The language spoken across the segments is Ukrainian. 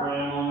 background.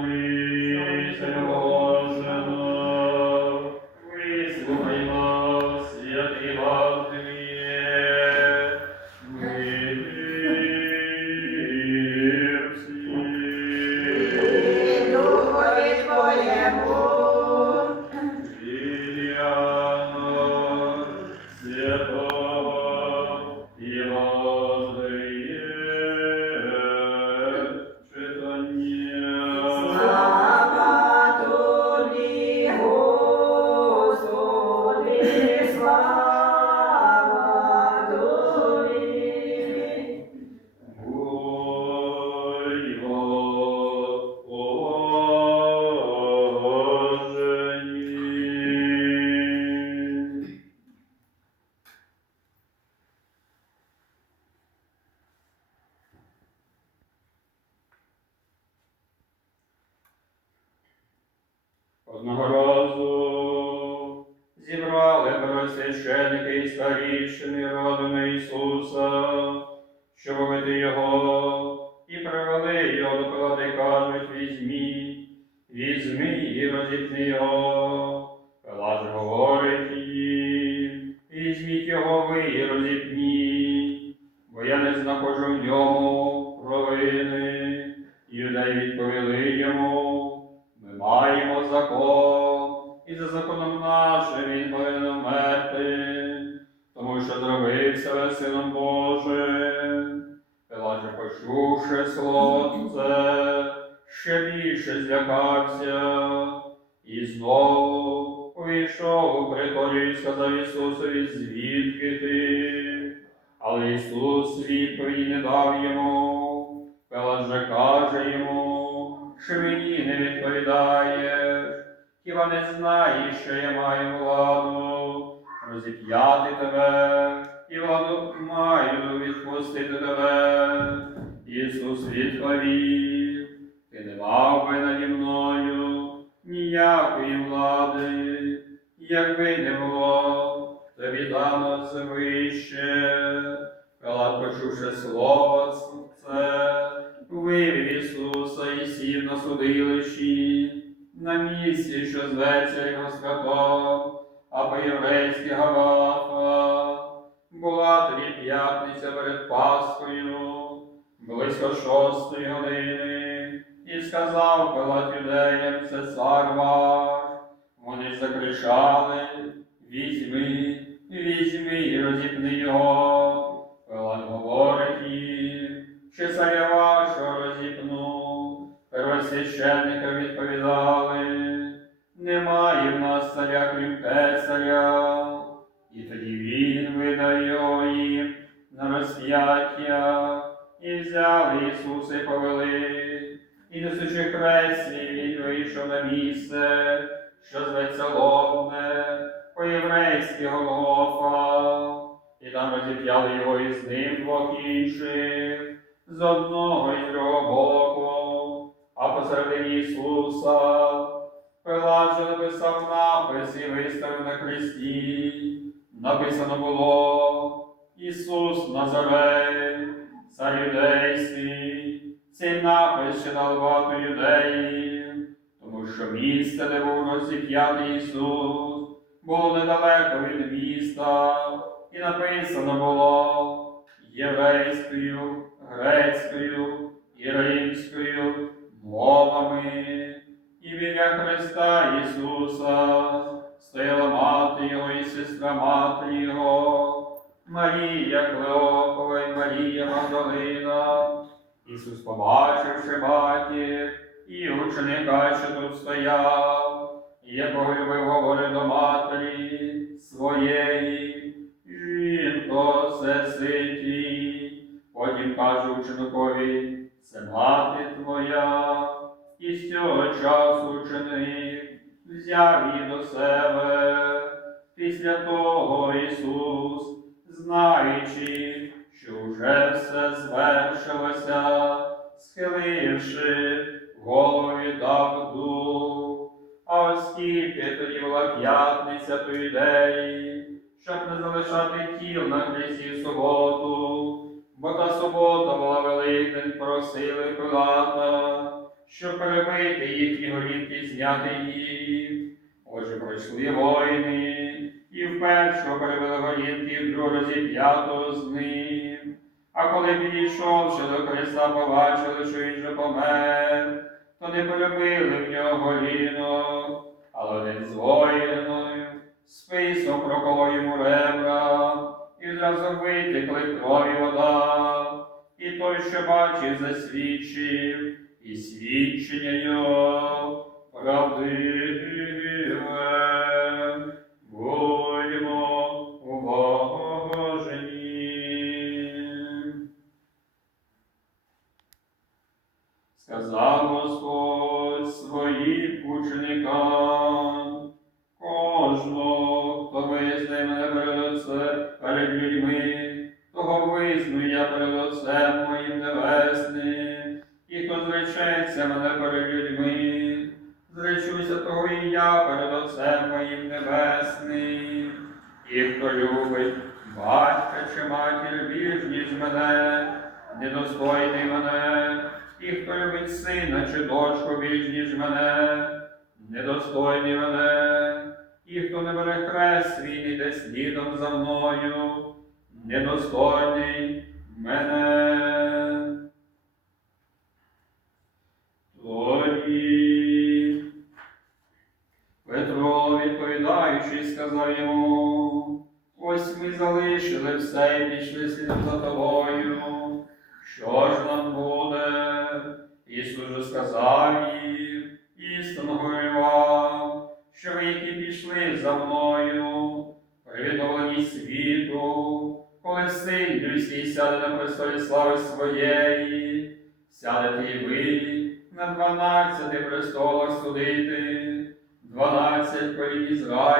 Одного разу зібрали пересвященники і старішини родини Ісуса, щоб убити його, і привели його до Пилата і кажуть, візьмі, візьми і розіпни його. Пилат говорить ще більше злякався, і знову увійшов у приторію і сказав Ісусові, звідки ти? Але Ісус відповіді не дав йому. Пилат же каже йому, що мені не відповідаєш, хіба не знаєш, що я маю владу розіп'яти тебе, і владу маю відпустити тебе. Ісус відповів, почувши слово це, вивів Ісуса і сів на судилищі, на місці, що зветься його скотом, а по-єврейськи Галафа. Була тоді п'ятниця перед Пасхою, близько шостої години, і сказав Пилат юдеям, це цар ваш. Вони закричали, візьми, візьми і розіпни його. Розіпну. Первосвященника відповідали, немає в нас царя крім Кесаря. І тоді він його їм на розп'яття, і взяли Ісуса і повели, і несучи хрест він вийшов на місце, що зветься Лобне, по-єврейськи Голгофа, і там розіп'яли його із ним двох інших, з одного з другого Ісуса. Пилат же написав напис і виставив на хресті. Написано було Ісус Назарей, цар юдейський. Цей напис читав багато юдеїв, тому що місце, де був розіп'ятий Ісус, було недалеко від міста, і написано було єврейською, грецькою і Ісуса стояла мати Його і сестра мати Його, Марія Клеопова і Марія Магдалина. Ісус, побачивши матір і ученика, що тут стояв, якого любив, говорив до матері своєї, жінко, це ситі. Потім каже ученикові, це мати її до себе. Після того Ісус, знаючи, що вже все звершилося, схиливши голову віддав дух. А оскільки тоді була п'ятниця то ідеї, щоб не залишати тіл на хресті в суботу, бо та субота була великдень, просили Пилата, щоб перебити їхні голівки, зняти їх. Отже, пройшли воїни, і в першого перебили голівки, і в другого зіп'ято з ним. А коли підійшовши до Христа, побачили, що він же помер, то не перебили в нього голінок, але один з воїною списом проколов йому ребра, і зразу витекли крові вода, і той, що бачив, засвідчив, і свідчення його правдиве. Будьмо уважені. Сказав Господь своїм ученикам, кожного, і зречеться мене перед людьми, зречуся того і я перед Отцем моїм небесним, і хто любить батька чи матір більш, ніж мене, недостойний мене, і хто любить сина чи дочку більш, ніж мене, недостойний мене, і хто не бере хрест свій, йде слідом за мною, недостойний мене. Тоді Петро, відповідаючи, сказав йому, ось ми залишили все і пішли слідом за тобою. Що ж нам буде? Ісус же сказав їм, істинно говорю вам, що ви, які пішли за мною, привідовані світу, коли син людський сяде на престолі слави своєї, сядете і ви на дванадцяти престолах судити, дванадцять колін Ізраїлевих, і всякий, хто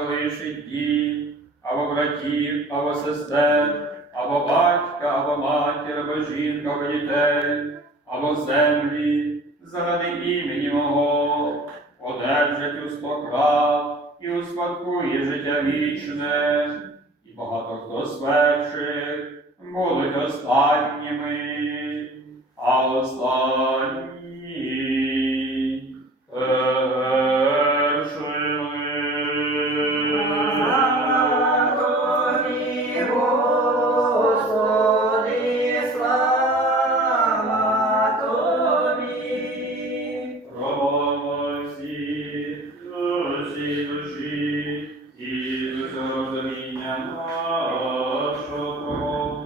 залишить дім, або братів, або сестер, або батька, або матір, або жінка, або дітей, або землі, заради імені мого, одержать у сто крат і успадкує життя вічне, і багато хто з перших будуть останніми, а останні